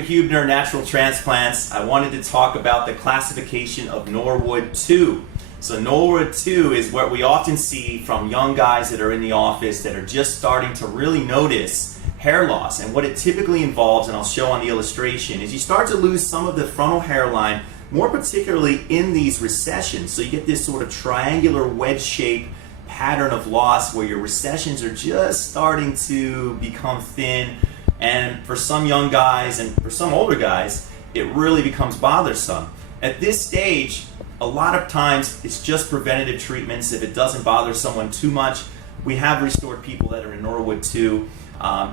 Dr. Huebner, Natural Transplants. I wanted to talk about the classification of Norwood 2. So Norwood 2 is what we often see from young guys that are in the office that are just starting to really notice hair loss. And what it typically involves, and I'll show on the illustration, is you start to lose some of the frontal hairline, more particularly in these recessions. So you get this sort of triangular wedge-shaped pattern of loss where your recessions are just starting to become thin. And for some young guys and for some older guys, it really becomes bothersome. At this stage, a lot of times it's just preventative treatments. If it doesn't bother someone too much, we have restored people that are in Norwood 2.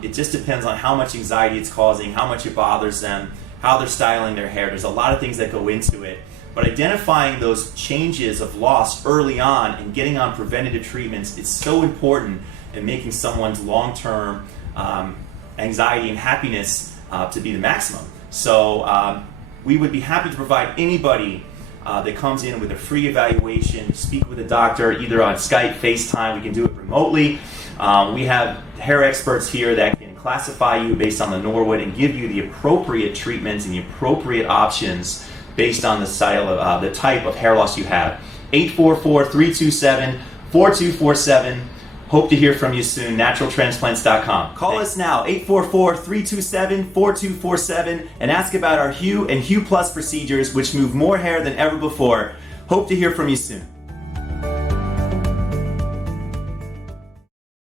It just depends on how much anxiety it's causing, how much it bothers them, how they're styling their hair. There's a lot of things that go into it. But identifying those changes of loss early on and getting on preventative treatments is so important in making someone's long-term anxiety and happiness to be the maximum. So we would be happy to provide anybody that comes in with a free evaluation, speak with a doctor either on Skype, FaceTime, we can do it remotely. We have hair experts here that can classify you based on the Norwood and give you the appropriate treatments and the appropriate options based on the style of, the type of hair loss you have. 844-327-4247. Hope to hear from you soon. NaturalTransplants.com. Call us now, 844-327-4247, and ask about our Hue and Hue Plus procedures, which move more hair than ever before. Hope to hear from you soon.